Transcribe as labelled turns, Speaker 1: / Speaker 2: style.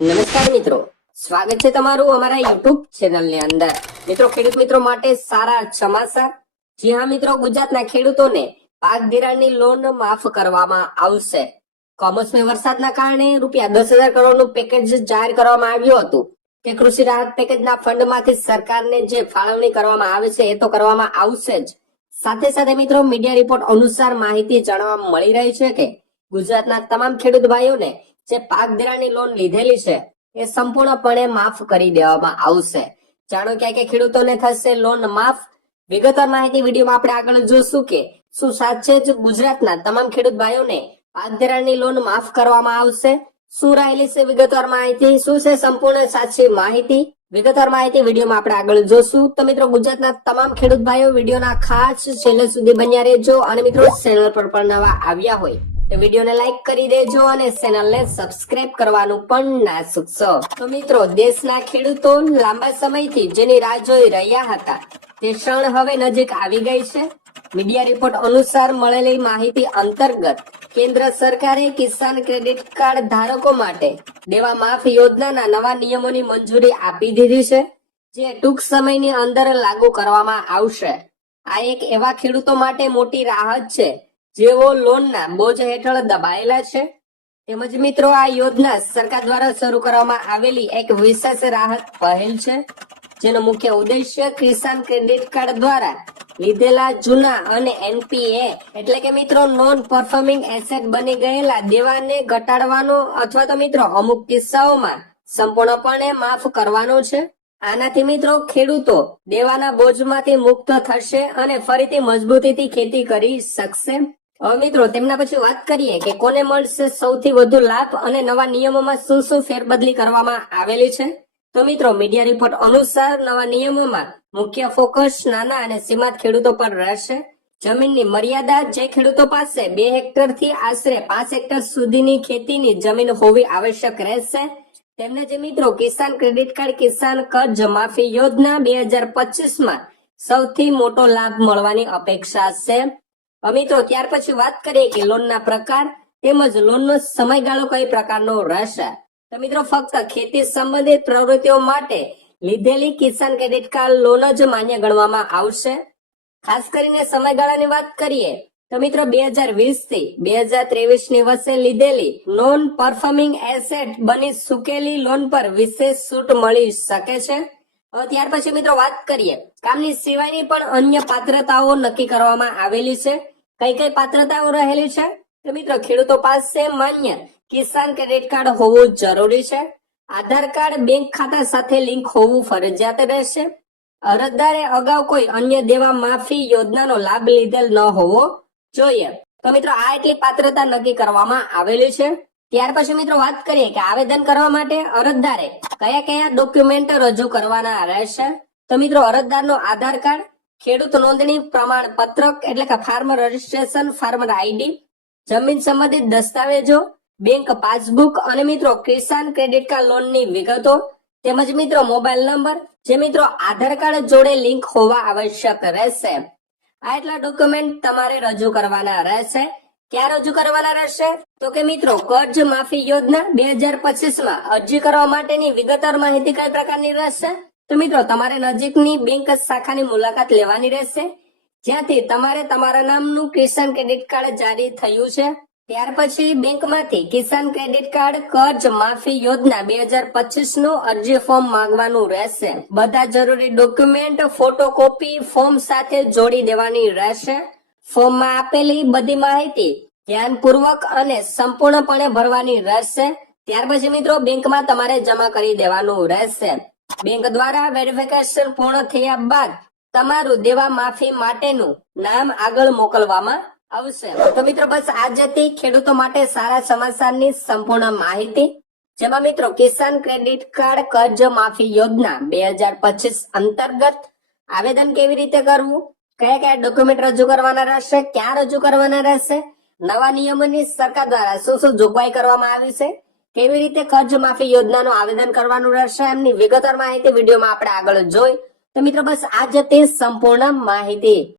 Speaker 1: નમસ્કાર મિત્રો. સ્વાગત છે તમારું અમારા યુટ્યુબ ચેનલની અંદર. મિત્રો, ખેડૂત મિત્રો માટે સારા સમાચાર. જી હા મિત્રો, ગુજરાતના ખેડૂતોને પાક ધિરાણની લોન માફ કરવામાં આવશે. કમોસમી વરસાદના કારણે રૂપિયા દસ હજાર કરોડનું પેકેજ જાહેર કરવામાં આવ્યું હતું. કે કૃષિ રાહત પેકેજના ફંડમાંથી સરકારને જે ફાળવણી કરવામાં આવે છે, એ તો કરવામાં આવશે જ. સાથે સાથે મિત્રો મીડિયા રિપોર્ટ અનુસાર માહિતી જાણવા મળી રહી છે કે ગુજરાતના તમામ ખેડૂત ભાઈઓને જે પાક ધિરાણની લોન લીધેલી છે, એ સંપૂર્ણપણે માફ કરી દેવામાં આવશે. જાણો ક્યાં કે ખેડૂતોને થશે લોન માફ? વિગતવાર માહિતી વિડીયોમાં આપણે આગળ જોશું કે શું સાચે જ ગુજરાતના તમામ ખેડૂત ભાઈઓને પાક ધિરાણની લોન માફ કરવામાં આવશે? શું રહેલી છે વિગતવાર માહિતી? શું છે સંપૂર્ણ સાચી માહિતી? વિગતવાર માહિતી વિડીયોમાં આપણે આગળ જોશું. તો મિત્રો, ગુજરાતના તમામ ખેડૂત ભાઈઓ વિડીયોના ખાસ છેલ્લે સુધી બન્યા રહેજો. અને મિત્રો ચેનલ પર પણ નવા આવ્યા હોય. વિડીયોને લાઈક કરી દેજો અને ચેનલને સબસ્ક્રાઇબ કરવાનું પણ ના ચૂકશો તો મિત્રો, દેશના ખેડૂતો લાંબા સમયથી જેની રાહ જોઈ રહ્યા હતા, તે ક્ષણ હવે નજીક આવી ગઈ છે. મીડિયા રિપોર્ટ અનુસાર મળેલી માહિતી અંતર્ગત કેન્દ્ર સરકારે કિસાન ક્રેડિટ કાર્ડ ધારકો માટે દેવા માફ યોજનાના નવા નિયમોની મંજૂરી આપી દીધી છે, જે ટૂંક સમયની અંદર લાગુ કરવામાં આવશે. આ એક એવા ખેડૂતો માટે મોટી રાહત છે જેઓ લોનના બોજ હેઠળ દબાયેલા છે, તેમજ મિત્રો આ યોજના સરકાર દ્વારા શરૂ કરવામાં આવેલી એક વિશેષ રાહત પહેલ છે, જેનો મુખ્ય ઉદ્દેશ્ય કિસાન ક્રેડિટ કાર્ડ દ્વારા લીધેલા જૂના અને એનપીએ એટલે કે મિત્રો નોન પરફોર્મિંગ એસેટ બની ગયેલા દેવાને ઘટાડવાનો અથવા તો મિત્રો અમુક કિસ્સાઓમાં સંપૂર્ણપણે માફ કરવાનો છે. આનાથી મિત્રો ખેડૂતો દેવાના બોજમાંથી મુક્ત થશે અને ફરીથી મજબૂતીથી ખેતી કરી શકશે. હવે મિત્રો, તેમના પછી વાત કરીએ કે કોને મળશે સૌથી વધુ લાભ અને નવા નિયમોમાં શું શું ફેરબદલી કરવામાં આવેલી છે? તો મિત્રો મીડિયા રિપોર્ટ અનુસાર નવા નિયમોમાં મુખ્ય ફોકસ નાના અને સીમાંત ખેડૂતો પર રહેશે. જમીનની મર્યાદા જે ખેડૂતો પાસે બે હેક્ટરથી આશરે પાંચ હેક્ટર સુધીની ખેતીની જમીન હોવી આવશ્યક રહેશે. તેમને જે મિત્રો, કિસાન ક્રેડિટ કાર્ડ, કિસાન કર્જ માફી યોજના બે હજાર પચીસમાં સૌથી મોટો લાભ મળવાની અપેક્ષા છે. મિત્રો ત્યાર પછી વાત કરીએ કે લોનના પ્રકાર તેમજ લોનનો સમયગાળો કઈ પ્રકારનો રહેશે. તો મિત્રો ફક્ત ખેતી સંબંધિત પ્રવૃત્તિઓ માટે લીધેલી કિસાન ક્રેડિટ કાર્ડ લોન જ માન્ય ગણવામાં આવશે. ખાસ કરીને સમયગાળાની વાત કરીએ તો મિત્રો બે હજાર વીસથી બે હજાર ત્રેવીસની વચ્ચે લીધેલી નોન પરફોર્મિંગ એસેટ બની સુકેલી લોન પર વિશેષ છૂટ મળી શકે છે. ત્યાર પછી મિત્રો વાત કરીએ. કામની સિવાયની પણ અન્ય પાત્રતાઓ નક્કી કરવામાં આવેલી છે. કઈ કઈ પાત્રતાઓ રહેલી છે? તો મિત્રો, ખેડૂતો પાસે માન્ય કિસાન ક્રેડિટ કાર્ડ હોવું જરૂરી છે. આધાર કાર્ડ બેંક ખાતા સાથે લિંક હોવું ફરજિયાત રહેશે. અરજદારે અગાઉ કોઈ અન્ય દેવા માફી યોજનાનો લાભ લીધેલ ન હોવો જોઈએ. તો મિત્રો, આ એટલી પાત્રતા નક્કી કરવામાં આવેલી છે. ત્યાર પછી મિત્રો, વાત કરીએ કે આવેદન કરવા માટે અરજદારે કયા કયા ડોક્યુમેન્ટ રજૂ કરવાના રહેશે? તો મિત્રો, અરજદારનો આધાર કાર્ડ ખેડૂત નોંધણી પ્રમાણપત્રક એટલે કે ફાર્મર રજીસ્ટ્રેશન, ફાર્મર આઈડી, જમીન સંબંધિત દસ્તાવેજો, બેંક પાસબુક અને મિત્રો કિસાન ક્રેડિટ કાર્ડ લોનની વિગતો, તેમજ મિત્રો મોબાઈલ નંબર, જે મિત્રો આધાર કાર્ડ જોડે લિંક હોવા આવશ્યક રહેશે. આ એટલા ડોક્યુમેન્ટ તમારે રજૂ કરવાના રહેશે. ક્યાં રજૂ કરવાના રહેશે? તો કે મિત્રો, કર્જ માફી યોજના બે હજાર પચીસમાં અરજી કરવા માટેની વિગતવાર માહિતી કઈ પ્રકારની રહેશે? તો મિત્રો, તમારે નજીકની બેંક શાખાની મુલાકાત લેવાની રહેશે. જ્યાંથી તમારે તમારા નામનું કિસાન ક્રેડિટ કાર્ડ જારી થયું છે. ત્યાર પછી બેંકમાંથી કિસાન ક્રેડિટ કાર્ડ કર્જ માફી યોજના બે હજાર પચીસનું અરજી ફોર્મ માંગવાનું રહેશે. બધા જરૂરી ડોક્યુમેન્ટ, ફોટોકોપી, ફોર્મ સાથે જોડી દેવાની રહેશે. ફોર્મમાં આપેલી બધી માહિતી ધ્યાનપૂર્વક અને સંપૂર્ણપણે ભરવાની રહેશે. ત્યાર પછી મિત્રો, બેંકમાં તમારે જમા કરી દેવાનું રહેશે. બેંક દ્વારા વેરિફિકેશન પૂર્ણ થયા બાદ તમારું દેવા માફી માટેનું નામ આગળ મોકલવામાં આવશે. તો મિત્રો, બસ આ જ હતી ખેડૂતો માટે સારા સમાચારની સંપૂર્ણ માહિતી. જેમાં મિત્રો, કિસાન ક્રેડિટ કાર્ડ કર્જ માફી યોજના બે હજાર પચીસ અંતર્ગત આવેદન કેવી રીતે કરવું? કયા કયા ડોક્યુમેન્ટ રજૂ કરવાના રહેશે? ક્યાં રજૂ કરવાના રહેશે? નવા નિયમોની સરકાર દ્વારા શું શું જોગવાઈ કરવામાં આવી છે? કેવી રીતે કર્જ માફી યોજનાનું આવેદન કરવાનું રહેશે? એમની વિગતવાર માહિતી વિડીયોમાં આપણે આગળ જોઈ. તો મિત્રો, બસ આજે તે સંપૂર્ણ માહિતી.